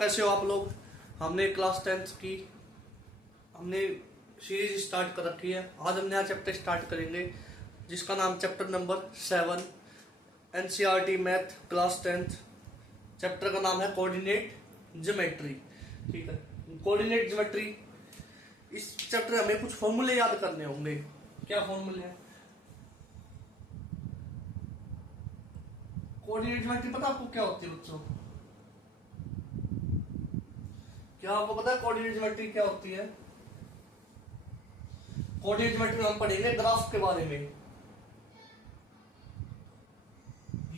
कैसे हो आप लोग। हमने क्लास 10th की हमने सीरीज स्टार्ट कर रखी है। आज हम नया चैप्टर स्टार्ट करेंगे जिसका नाम chapter number 7 NCERT math class 10th। Chapter का नाम है कोऑर्डिनेट ज्योमेट्री। ठीक है, कोऑर्डिनेट ज्योमेट्री। इस चैप्टर में हमें कुछ फॉर्मूले याद करने होंगे। क्या फॉर्मूले हैं? कोऑर्डिनेट ज्योमेट्री पता आपको क्या होती है बच्चों? क्या आपको पता है कोऑर्डिनेट ज्योमेट्री क्या होती है? कोऑर्डिनेट ज्योमेट्री में हम पढ़ेंगे ग्राफ के बारे में।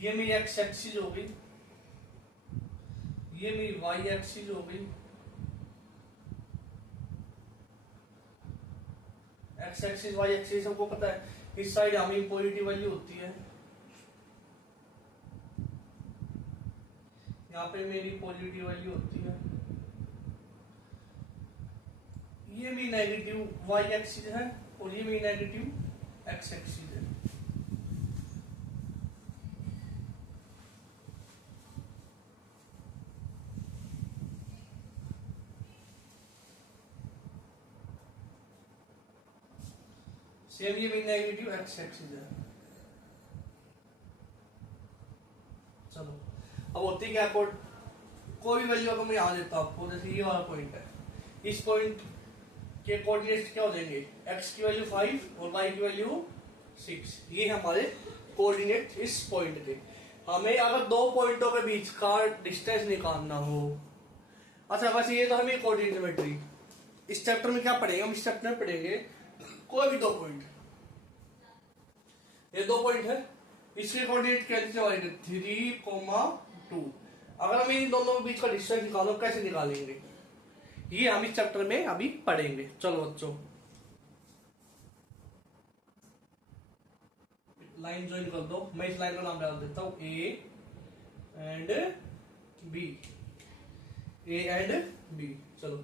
ये मेरी एक्स एक्सिस हो गई, ये मेरी वाई एक्सिस हो गई। एक्स एक्सिस वाई एक्सिस सबको पता है। इस साइड हमें पॉजिटिव वैल्यू होती है, यहाँ पे मेरी पॉजिटिव वैल्यू होती है। ये भी नेगेटिव वाई एक्सिस है और ये भी नेगेटिव एक्स एक्सिस है। सेम ये भी नेगेटिव एक्स एक्सिस है। चलो अब होती क्या कोई भी वैल्यू अगर मैं यहां देता हूं आपको, जैसे ये वाला पॉइंट है, इस पॉइंट के कोऑर्डिनेट्स क्या हो जाएंगे? x की वैल्यू 5 और y की वैल्यू 6। ये हमारे कोऑर्डिनेट इस पॉइंट के। हमें अगर दो पॉइंटों के बीच का डिस्टेंस निकालना हो, अच्छा वैसे ये तो हमें कोऑर्डिनेट ज्योमेट्री इस चैप्टर में क्या पढ़ेंगे? हम इस चैप्टर में पढ़ेंगे कोई भी दो पॉइंट। ये दो पॉइंट है, इसके कोऑर्डिनेट कैसे होंगे? 3,2। अगर हम इन दोनों के बीच का डिस्टेंस निकालो, कैसे निकालेंगे? ये हम इस चैप्टर में अभी पढ़ेंगे। चलो बच्चों, लाइन ज्वाइन कर दो। मैं इस लाइन का नाम डाल देता हूं A and B, A and B. चलो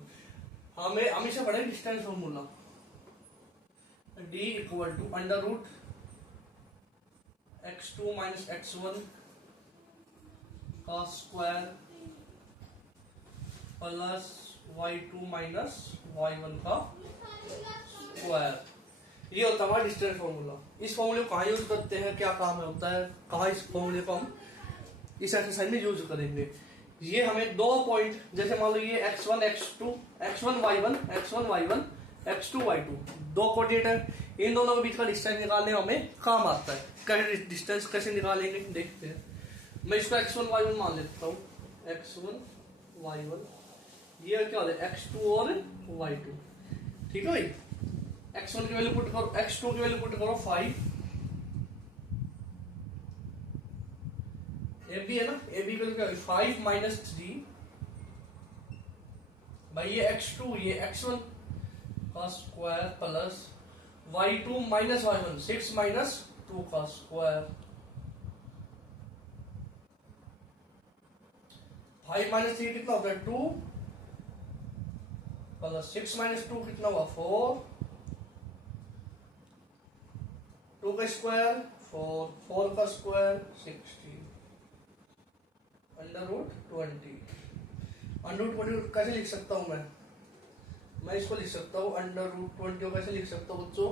हम इसे पढ़े distance formula. D equal to under root x2 minus x1 का square plus y2 minus y1 का स्क्वायर। ये होता है हमारा डिस्टेंस फॉर्मूला। इस फॉर्मूले को कहाँ यूज करते हैं, क्या काम होता है, कहाँ इस फॉर्मूले को हम इस एक्सरसाइज में यूज करेंगे? ये हमें दो पॉइंट, जैसे मान लो ये x1 x2 x1 y1 x1 y1 x2 y2 दो कोऑर्डिनेट है। इन दोनों के बीच का डिस्टेंस निकालने में हमें काम आता है। कैसे डिस्टेंस कैसे निकालेंगे देखते हैं। मैं इसको x1 y1 मान लेता हूँ, x1 y1। ये क्या होता है? x2 और y2। ठीक है भाई, x1 की वैल्यू पुट करो, x2 की वैल्यू पुट करो 5। ए बी है ना, ए बी वैल्यू क्या है? 5 माइनस 3 भाई ये x2 ये x1 का square plus y2 minus y1 6 minus 2 का स्क्वायर। 5 माइनस 3 कितना होता है? 2 प्लस 6 माइनस 2 कितना हुआ? 4। 2 का स्क्वायर 4, 4 का square 16 under root 20। Under root 20 कैसे लिख सकता हूं मैं इसको लिख सकता हूं अंडर रूट 20 कैसे लिख सकता हूं बच्चों?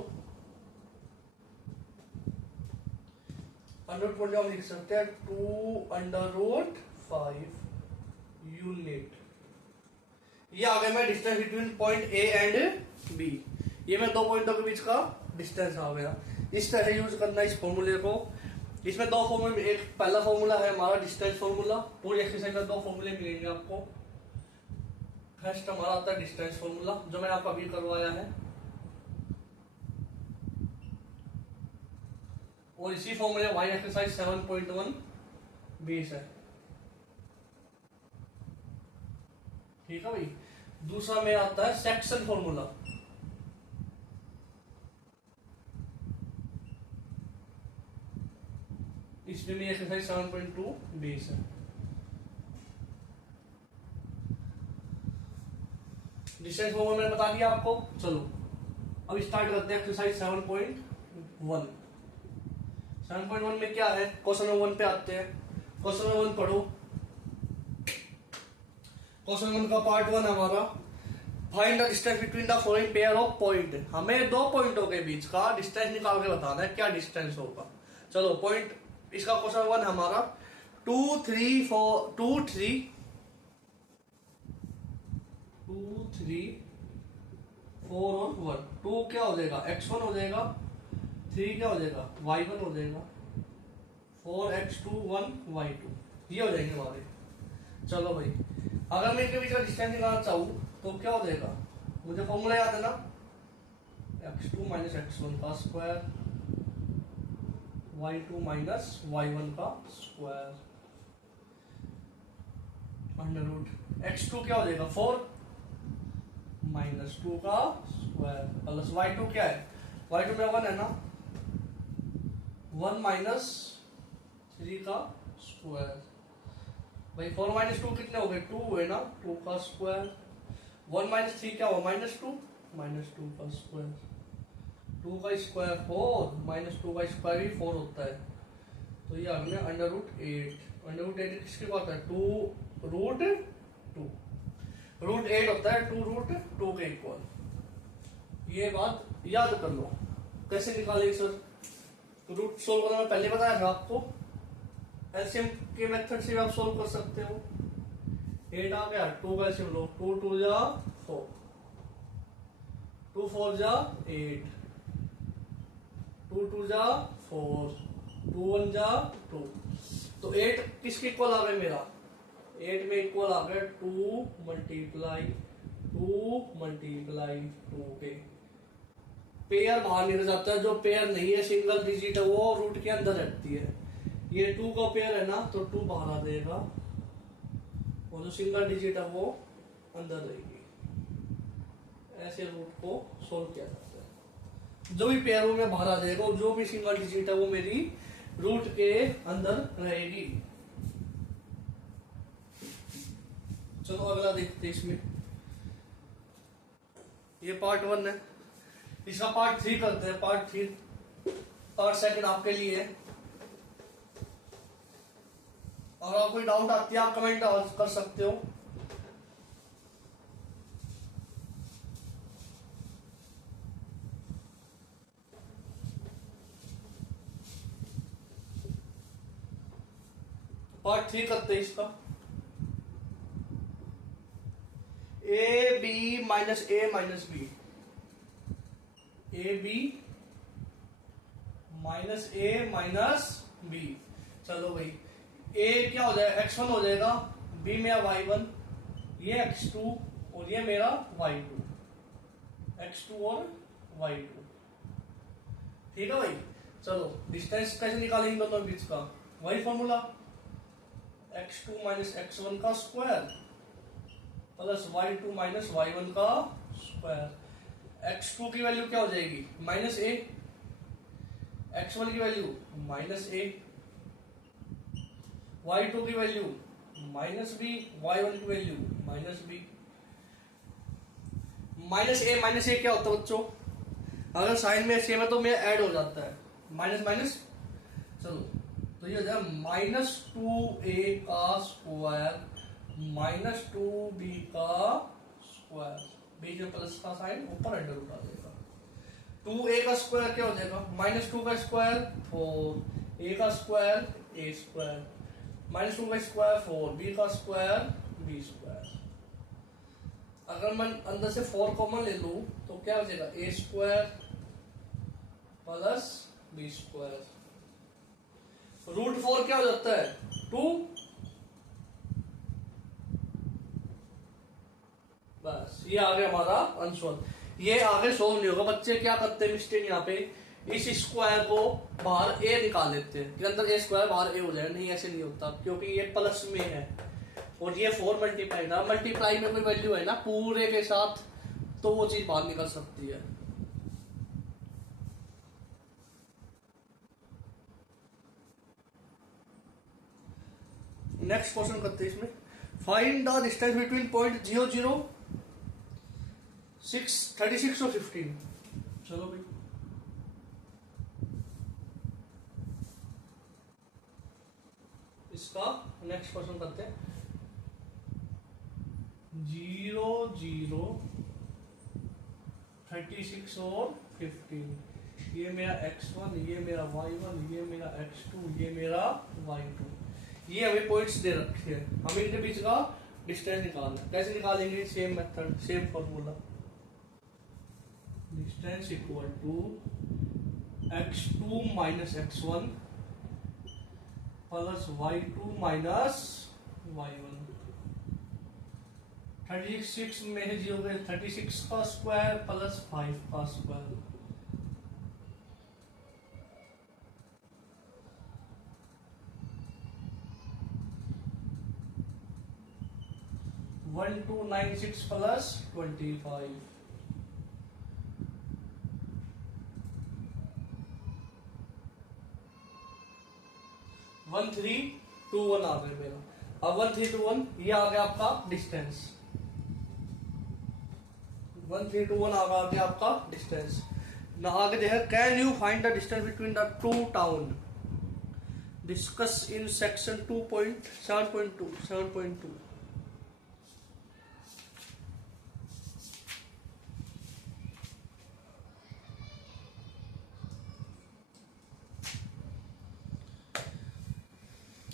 अंडर रूट 20 हम लिख सकते हैं 2 अंडर रूट 5 यूनिट। ये आ गया मैं distance between point A and B. ये मैं दो पॉइंटों के बीच का डिस्टेंस आ गया। इस तरह यूज करना इस फॉर्मूले को। इसमें दो फॉर्मूले, एक पहला फॉर्मूला है हमारा डिस्टेंस फॉर्मूला। पूरी एक्सरसाइज में दो फॉर्मूले मिलेंगे आपको। फर्स्ट हमारा आता है डिस्टेंस फॉर्मूला जो मैंने आपको अभी करवाया है, और इसी फॉर्मूले वाई एक्सरसाइज 7.1 बेस है। ठीक है भाई। दूसरा में आता है सेक्शन फॉर्मूला। इसमें मेरी एक्सरसाइज 7.2 बेस है। डिस्टेंस फॉर्मूला मैंने बता दिया आपको। चलो अब स्टार्ट करते हैं एक्सरसाइज 7.1। 7.1 में क्या है? क्वेश्चन नंबर 1 पे आते हैं। क्वेश्चन नंबर 1 पढ़ो। क्वेश्चन 1 का पार्ट 1 हमारा, find the distance between the following pair of point. हमें दो पॉइंटों के बीच का डिस्टेंस निकाल के बताना है क्या डिस्टेंस होगा। चलो पॉइंट, इसका क्वेश्चन 1 हमारा 2 3 4 2 3 4 और 1। 2 क्या हो जाएगा x1 हो जाएगा, 3 क्या हो जाएगा y1 हो जाएगा, 4x2 1 y2, ये हो जाएंगे हमारे। चलो भाई, अगर मैं इनके बीच का डिस्टेंस निकालना चाहूँ तो क्या हो जाएगा, मुझे फॉर्मूला याद है ना, x2 माइनस x1 का स्क्वायर, y2 माइनस y1 का स्क्वायर, अंडर रूट x2 क्या हो जाएगा 4 माइनस 2 का स्क्वायर प्लस y2 क्या है, y2 में 1 है ना, 1 माइनस 3 का स्क्वायर। भाई 4 माइनस 2 कितने हो गए 2 है ना, 2 का स्क्वायर, 1 माइनस 3 क्या हुआ -2 माइनस 2 का स्क्वायर, 2 का स्क्वायर 4 माइनस 2 का स्क्वायर भी 4 होता है, तो ये आ गया अंडर रूट 8। अंडर रूट 8 किसके बात है 2 रूट 2, रूट 8 होता है 2 रूट 2 के इक्वल। ये बात याद कर लो। कैसे निकालेंगे सर, रूट सोल्व करना मैं पहले बताया था आपको, एलसीएम के मेथड से भी आप सोल्व कर सकते हो। 8 आ गया, 2 का एलसीएम लो, 2 2 जा 4, 2 4 जा 8, 2 2 जा 4, 2 1 जा 2, तो 8 किसके इक्वल आ गया मेरा, 8 में इक्वल आ गया 2 मल्टीप्लाई 2 के। पेयर बाहर निकल जाता है, जो पेयर नहीं है सिंगल डिजिट है वो रूट के अंदर रहती है। ये 2 का पेयर है ना तो 2 बाहर आ जाएगा, और जो सिंगल डिजिट है वो अंदर रहेगी। ऐसे रूट को सोल्व किया जाता है, जो भी पेयर हो में बाहर आ जाएगा, और जो भी सिंगल डिजिट है वो मेरी रूट के अंदर रहेगी। चलो अगला देखते हैं इसमें, ये पार्ट 1 है, इसका पार्ट 3 करते हैं। पार्ट 2 आपके लिए है, और अगर कोई डाउट आती है आप कमेंट कर सकते हो। पार्ट 3 करते हैं इसका, A B minus A minus B, A B minus A minus B. चलो भाई, ए क्या हो जाएगा x1 हो जाएगा, बी मेरा y1, ये x2 और ये मेरा y2, x2 और y2, ठीक है भाई। चलो डिस्टेंस कैसे निकालेंगे दोनों बीच का, वही फॉर्मूला, x2 माइनस x1 का square plus y2 minus y1 का स्क्वायर। x2 की वैल्यू क्या हो जाएगी माइनस ए, x1 की वैल्यू माइनस ए, y2 की वैल्यू माइनस बी, y1 की वैल्यू माइनस बी। माइनस ए क्या होता है बच्चों, अगर साइन में सेम है तो मेरा ऐड हो जाता है, माइनस माइनस। चलो तो ये हो जाएगा -2a का स्क्वायर माइनस 2b का स्क्वायर, बीच में प्लस का साइन, ऊपर अंडर रूट आ जाएगा। 2a का स्क्वायर क्या हो जाएगा -2 का स्क्वायर 4, a का स्क्वायर a स्क्वायर, -2 का स्क्वायर 4, b का स्क्वायर b स्क्वायर। अगर मैं अंदर से 4 कॉमन ले लूं तो क्या हो जाएगा a square plus b square. Root 4 क्या हो जाता है 2, बस ये आ गया हमारा आंसर। ये आगे सोल्व नहीं होगा। बच्चे क्या करते हैं मिस्टेक यहाँ पे, इस स्क्वायर को बाहर ए निकाल लेते हैं कि अंदर ए स्क्वायर बाहर ए हो जाए, नहीं ऐसे नहीं होता, क्योंकि ये प्लस में है और ये 4 मल्टीप्लाई ना, मल्टीप्लाई में कोई वैल्यू है ना पूरे के साथ, तो वो चीज बाहर निकल सकती है। नेक्स्ट क्वेश्चन करते हैं इसमें, find the distance between point 0 0 6 36 और 15। चलो भाई, इसका नेक्स्ट क्वेश्चन करते हैं। 0 0 36 और 15, ये मेरा x1, ये मेरा y1, ये मेरा x2, ये मेरा y2। ये हमें पॉइंट्स दे रखे हैं, हमें इनके बीच का डिस्टेंस निकालना है। कैसे निकालेंगे? Same method, same formula, distance equal to x2 minus x1 plus y2 minus y1। 36 में से 0 गए, 36 का स्क्वायर प्लस 5 का स्क्वायर, 1296 प्लस 25, 1321 आ गया मेरा। अब 1321 ये आ गया आपका डिस्टेंस, 1321 आ गया आपका डिस्टेंस। ना आगे देखा, can you find the distance between the two town, discuss in section 2.7.2 7.2।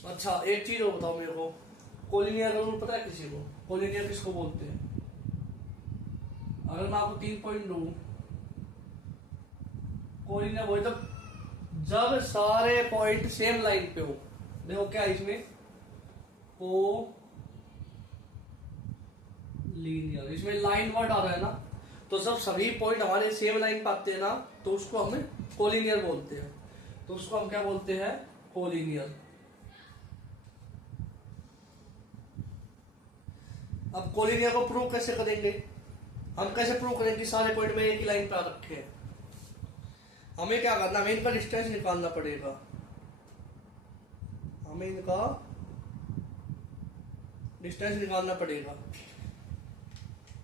अच्छा एक चीज और बताओ मेरे को, कोलिनियर का रूल पता है किसी को? कोलिनियर किसको बोलते हैं? अगर मैं आपको 3 पॉइंट दूं, कोलिनियर वही तो जब सारे पॉइंट सेम लाइन पे हो। देखो क्या इसमें कोलिनियर, इसमें लाइन वर्ड आ रहा है ना, तो जब सभी पॉइंट हमारे सेम लाइन पे आते हैं ना, तो उसको हमें कोलिनियर बोलते हैं। तो उसको हम क्या बोलते हैं? कोलिनियर। अब कोलिनियर को प्रूव कैसे करेंगे? हम कैसे प्रूव करेंगे कि सारे पॉइंट में एक ही लाइन पे आ रखे हैं? हमें क्या करना, हमें इनका डिस्टेंस निकालना पड़ेगा, हमें इनका डिस्टेंस निकालना पड़ेगा।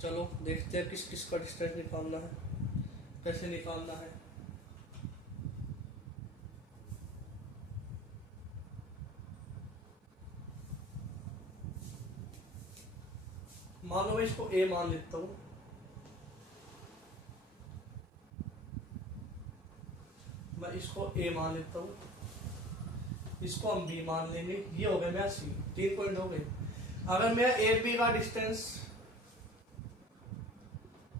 चलो देखते हैं किस किस का डिस्टेंस निकालना है, कैसे निकालना है। मान लो मैं इसको A मान लेता हूं, मैं इसको A मान लेता हूं, इसको हम B मान लेंगे। ये हो गया मेरा C, 3 पॉइंट हो गए। अगर मैं AB का डिस्टेंस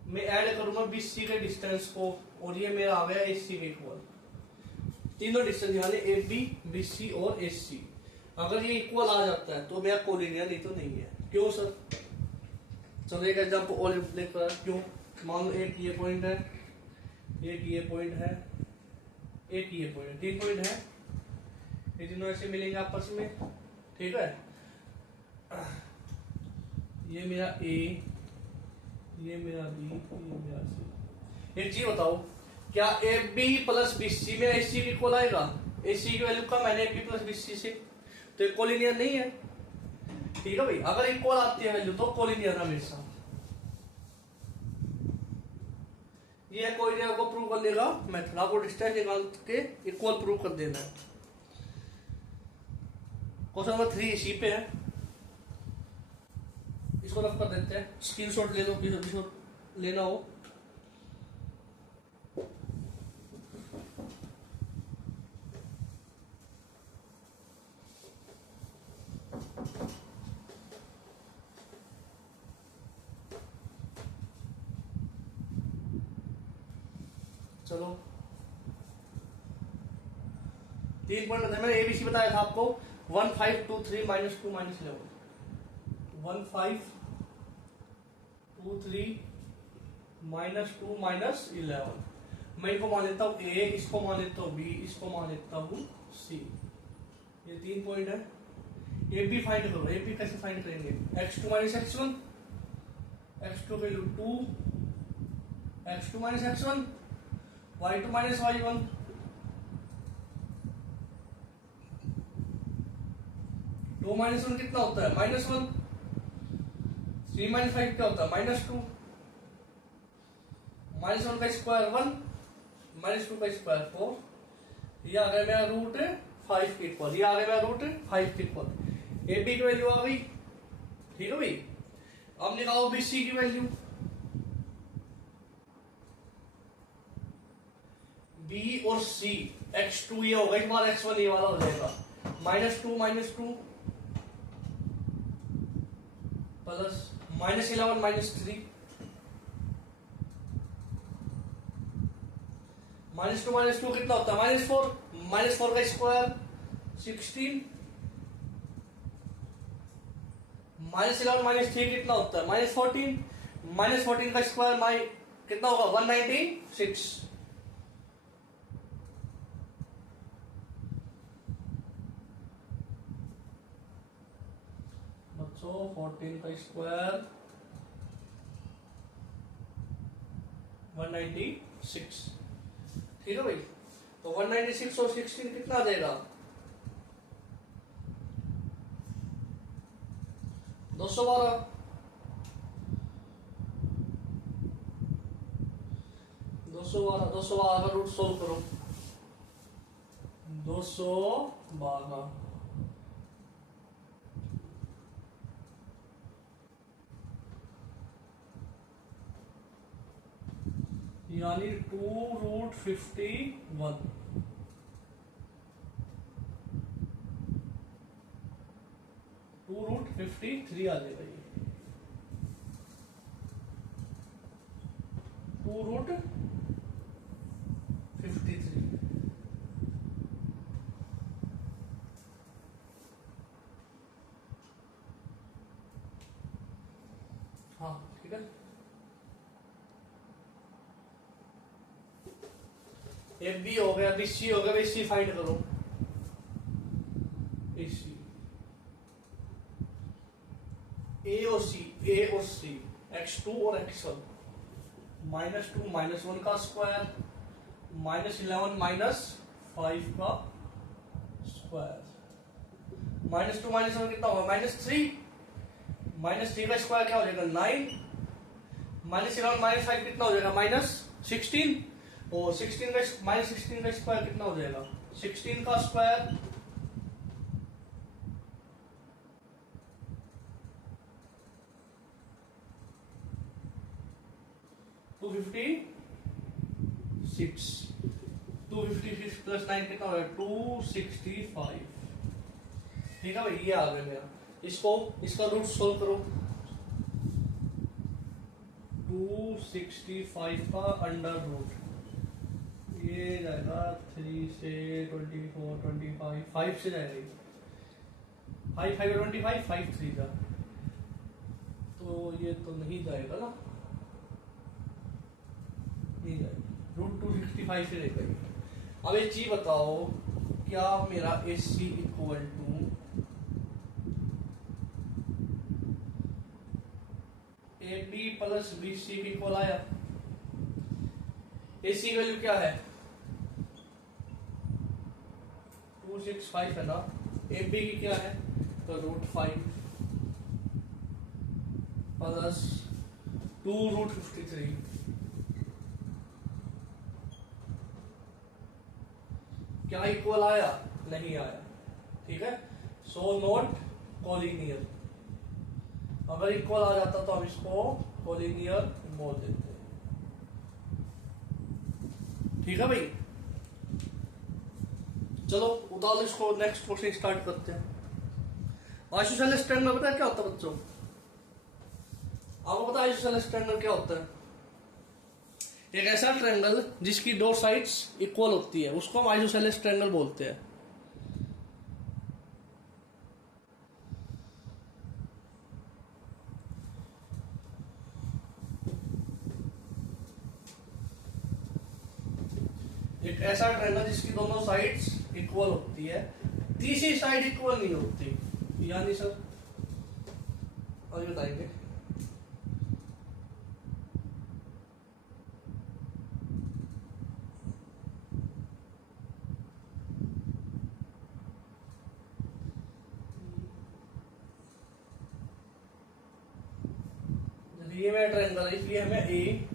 मैं ऐड करूंगा BC के डिस्टेंस को, और ये मेरा आ गया AC के इक्वल। तीनों डिस्टेंस यानी AB, BC और AC, अगर ये इक्वल आ जाता है तो मेरा कोलिनियर, नहीं तो नहीं है। क्यों सर? चलो एक एग्जांपल और लेकर, क्यों? मान लो एक ये पॉइंट है, एक ये पॉइंट है, एक ये पॉइंट है, 3 पॉइंट है, ये तीनों ऐसे मिलेंगे आपस में, ठीक है। ये मेरा A, ये मेरा B, ये मेरा C। एक चीज बताओ, क्या AB प्लस BC में AC की इक्वल आएगा? AC की वैल्यू कम है AB प्लस BC से, तो ये कोलिनियर नहीं है, ठीक है भाई। अगर इक्वल आती है वैल्यू तो कोलिनियर हमेशा। ये है कोलिनियर को प्रूव करने का मेथड, आपको डिस्टेंस निकाल के इक्वल प्रूव कर देना है। क्वेश्चन नंबर 3 इसी पे है, इसको रफ कर देते हैं, स्क्रीनशॉट ले लो किसी लेना हो। चलो 3 पॉइंट मैंने ABC बताया था आपको, 1 5 2 3 -2 -11, 1 5 2 3 -2 -11। मैं इनको मान लेता हूँ A, इसको मान लेता हूँ B, इसको मान लेता हूँ C। ये 3 पॉइंट है। AB फाइंड करो। AB कैसे फाइंड करेंगे? x2 -x1, x2 value 2, x2 -x1, y2 -y1, to minus 1 कितना होता है? -1, 3 - 5 क्या होता है? -2, -1 का स्क्वायर 1, -2 का स्क्वायर 4, ये आ गया मेरा रूट 5 के इक्वल, ये आ गया मेरा रूट 5 के इक्वल। AB की वैल्यू आ गई, ठीक है भाई। अब निकालो बी सी की वैल्यू। बी और सी x2 ये होगा, एक बार x1 ये वाला हो जाएगा, -2 प्लस -11 -3 -2 कितना होता है -4, -4 का स्क्वायर 16, -11 -3 कितना होता है -14, -14 का स्क्वायर कितना होगा 196। बच्चों 14 का स्क्वायर 196, ठीक है भाई। तो 196 और 16 कितना आ जाएगा 212। 212 का रूट सोल्व करो, 212 यानी 2√51, 2√53 आ जाएगा ये, 2√53। हाँ ठीक है। ए बी हो गया, बी सी हो गया, बी सी फाइंड करो, ए सी, ए और सी x2 और x1, -2 -1 का स्क्वायर, -11 -5 का स्क्वायर, -2 -1 कितना होगा -3, -3 का स्क्वायर क्या हो जाएगा 9, -11 -5 कितना हो जाएगा -16, और 16 का स्क्वायर कितना हो जाएगा 16 का स्क्वायर 256, 256 प्लस 9 कितना हो जाएगा 265। ठीक है भाई, ये आ गया मेरा। इसका रूट सोल्व करो, 265 का अंडर रूट, ये जाएगा 3 से 24 25 5 से जाएगा, 5 5 25 5 3 का, तो ये तो नहीं जाएगा ना, नहीं जाएगा, रूट 265 से रहेगा ये। अब एक चीज बताओ, क्या मेरा AC equal to AB plus BC की इक्वल आया? AC की वैल्यू क्या है 265 है ना, AB की क्या है तो √5 प्लस 2√53, क्या इक्वल आया? नहीं आया, ठीक है। सो नॉट कोलिनियर, अगर इक्वल आ जाता तो हम इसको कोलिनियर बोल देते हैं, ठीक है भाई। चलो उदाहरण इसको नेक्स्ट क्वेश्चन स्टार्ट करते हैं। आइसोसेलेस ट्रायंगल पता है क्या होता है बच्चों? आपको पता है आइसोसेलेस ट्रायंगल क्या होता है? एक ऐसा ट्रायंगल जिसकी दो साइड्स इक्वल होती है उसको हम आइसोसेलेस ट्रायंगल बोलते हैं। एक ऐसा ट्रायंगल जिसकी दोनों साइड्स इक्वल होती है, तीसरी साइड इक्वल नहीं होती, यानी सर अभी बताएंगे। ये मेरा ट्रायंगल है, इसलिए हमें ए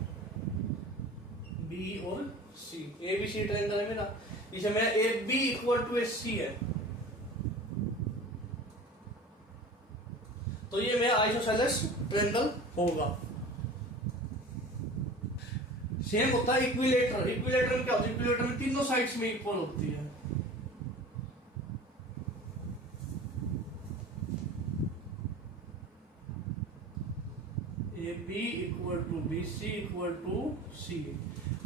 बी और सी, ए बी सी ट्रायंगल है मेरा, इसे मेरा ए बी इक्वल टू ए सी है। तो ये मेरा आइसोसेलेस ट्रायंगल होगा। सेम होता है इक्विलेटरल। इक्विलेटरल में क्या होता है? इक्विलेटरल में तीनों साइड्स में इक्वल होती है। A B equal to B C equal to C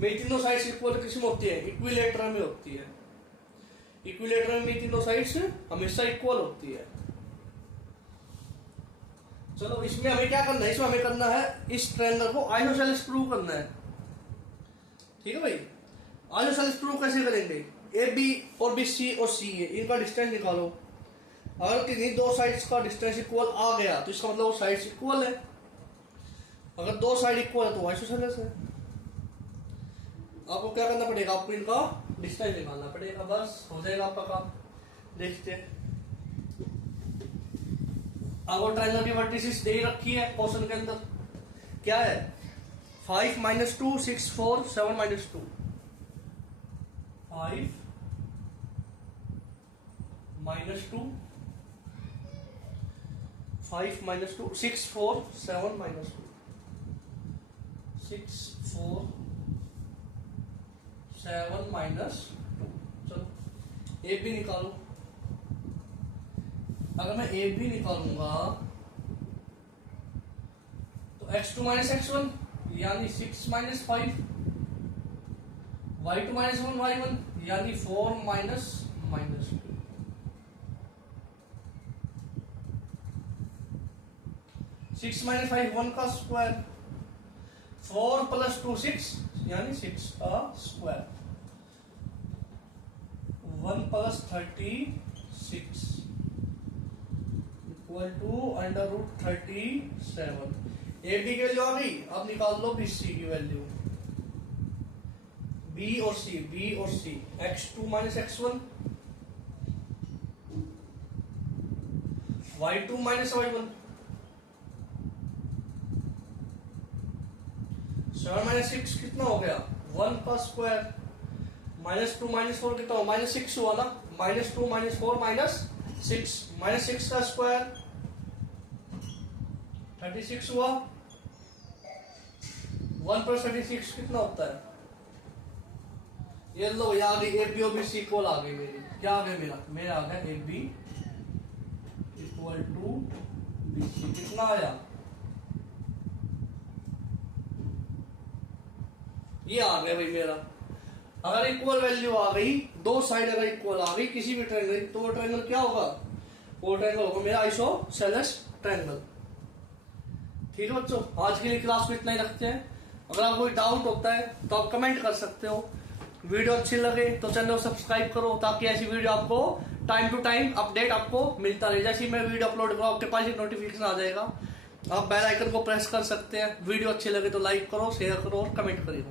में तीनों साइड्स इक्वल किस में होती है? इक्विलेटरल में होती है। इक्विलेटरल में तीनों साइड्स हमेशा इक्वल होती है। चलो इसमें हमें क्या करना है? इसमें हमें करना है इस ट्रायंगल को आइसोसेलेस प्रूव करना है। ठीक है भाई, आइसोसेलेस प्रूव कैसे करेंगे? ए बी और बी सी और सी ए, इनका डिस्टेंस निकालो। अगर किन्हीं दो साइड्स का डिस्टेंस इक्वल आ गया तो इसका मतलब वो साइड्स इक्वल है। अगर दो साइड इक्वल है तो आइसोसेलेस है। आपको क्या करना पड़ेगा? आपको इनका डिस्टेंस निकालना पड़ेगा, बस हो जाएगा आपका काम। देखते हैं। अब ट्रायंगल की वर्टिसेस दे रखी है क्वेश्चन के अंदर। क्या है? 5 - 2 6 4 7 - 2। 5 - 2 5 - 2 6 4 7 - 2 6 4 7 - 2। चलो ए बी निकालो। अगर मैं ए बी निकालूंगा तो x2 - x1 यानी 6 - 5, y2 - 1 y1 यानी 4 - -2। 6 - 5 1 का स्क्वायर, 4 + 2 6 यानी 6 का square, 1 + 36 equal to √37। A B की वैल्यू आ गई। अब निकाल लो बी सी की वैल्यू। बी और सी x2 - x1 y2 - y1 7 - 6 कितना हो गया? 1 का स्क्वायर, -2 - 4 कितना हो? -6 हुआ ना। -2 - 4 - 6 -6 का स्क्वायर 36 हुआ। 1 + 36 कितना होता है? ये लो आ गई ए बी और बी सी इक्वल आ गई मेरी। क्या आ गया मेरा आ गया A B equal to B C. कितना आया? ये आ गया भाई मेरा। अगर इक्वल वैल्यू आ गई, दो साइड अगर इक्वल आ गई किसी भी ट्रायंगल, तो वो ट्रायंगल क्या होगा? वो ट्रायंगल होगा मेरा आइसोसेलेस ट्रायंगल। ठीक है बच्चों, आज के लिए क्लास में इतना ही रखते हैं। अगर आपको कोई डाउट होता है तो आप कमेंट कर सकते हो। वीडियो अच्छी लगे तो चैनल को सब्सक्राइब करो, ताकि ऐसी वीडियो आपको टाइम टू टाइम अपडेट आपको मिलता रहे। जैसे मैं वीडियो अपलोड करूँ आपके पास एक नोटिफिकेशन आ जाएगा। आप बेल आइकन को प्रेस कर सकते हैं। वीडियो अच्छी लगे तो लाइक करो, शेयर करो और कमेंट करिए।